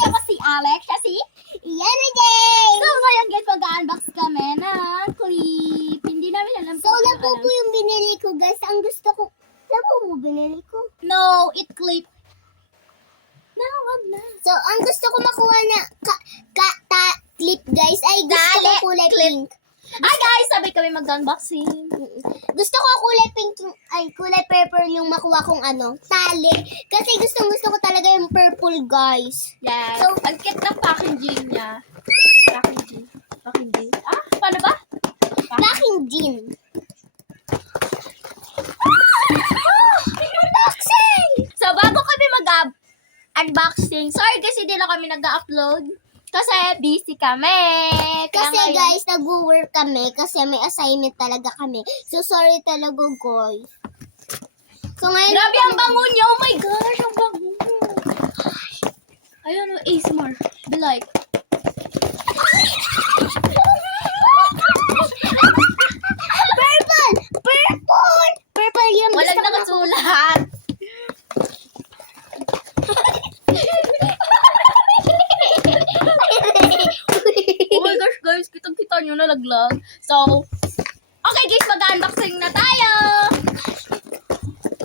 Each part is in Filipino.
Ako si Alex. Siya si Yana Day! So, ngayon guys, mag-unbox kami ng clip. Hindi namin alam. So, Labubu yung binili ko, guys. Ang gusto ko, Labubu binili ko. No, it clip. No, wag na. So, ang gusto ko makuha na clip, guys, ay gusto ko kulay pink. Ay guys, sabay kami mag-unboxing. Gusto ko kulay pink, kulay purple yung makuha kong tali. Kasi gusto ko talaga yung purple, guys. Yes. So, ang cute ng packaging niya. Packaging. Ah, paano ba? Packing jean. Unboxing! So, bago kami mag-unboxing, sorry guys, hindi lang kami nag-upload. Kasi busy kami. Kasi guys, nag-work kami kasi may assignment talaga kami. So, sorry talaga, guys. So, ngayon... Grabe ang bango niya. Oh my gosh, ang bango. Ayun, ASMR. Be like. Purple! Purple! Purple yung Walang gusto ko nakasulat. Oh my gosh, guys. Kitang-kita nyo nalaglag. So, okay guys, mag-unboxing na tayo.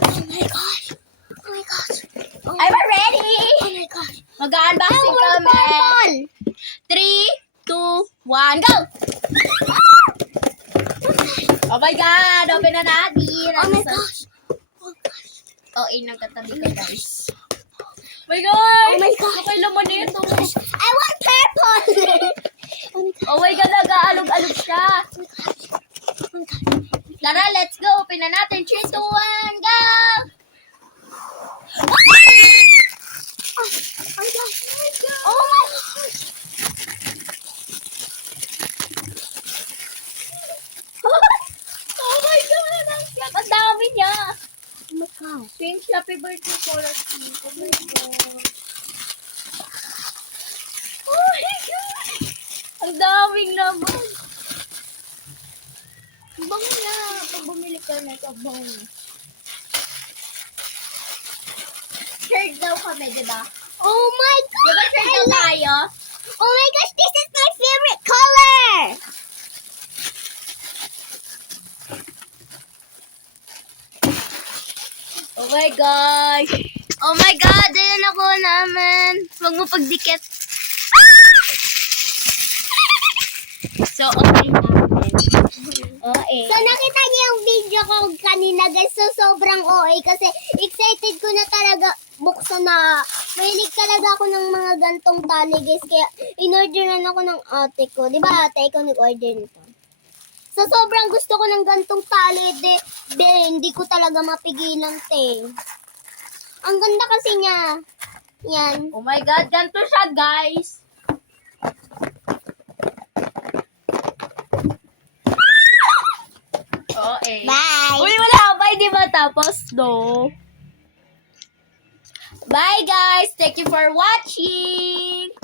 Oh my gosh! Oh my gosh! I'm ready. Oh my gosh! Mag-unboxing kami. Purple! 3, 2, 1, go! Oh my God! Open na natin. Oh my gosh! Oh, nang katabi ka, guys. Oh my God! Oh my God! Okay laman na ito. I want purple! Oh my God! Oh my God, nag-aalog-alog siya. Tara, let's go. Open na natin. 3, 2, 1, go! Oh my gosh! Oh my gosh! Oh my God! Ang dami niya. Oh my gosh! Pink happy birthday for us. Oh my God. Oh my God. Ang daming naman. Ang bango na. Pag bumili ka na ito, bango. Shared daw kami, di ba? Oh my Di ba gosh! shared daw tayo? Oh my gosh! This is my favorite color! Oh my gosh. Oh my God, ayan ako naman. Huwag mo pagdikit. So, okay namin. Okay. So, nakita niyo yung video ko kanina, guys. So, sobrang OA kasi excited ko na talaga buksan na. Mahilig talaga ako ng mga gantong tali, guys. Kaya, in-orderan ako ng ate ko. Di ba, ate, ikaw nag-order nito? So, sobrang gusto ko ng gantong tali. Hindi ko talaga mapigilan, te. Ang ganda kasi niya. Yan. Oh my God, ganito siya, guys. Okay. Bye! Uy, wala ka ba? Hindi matapos, no? Bye, guys. Thank you for watching.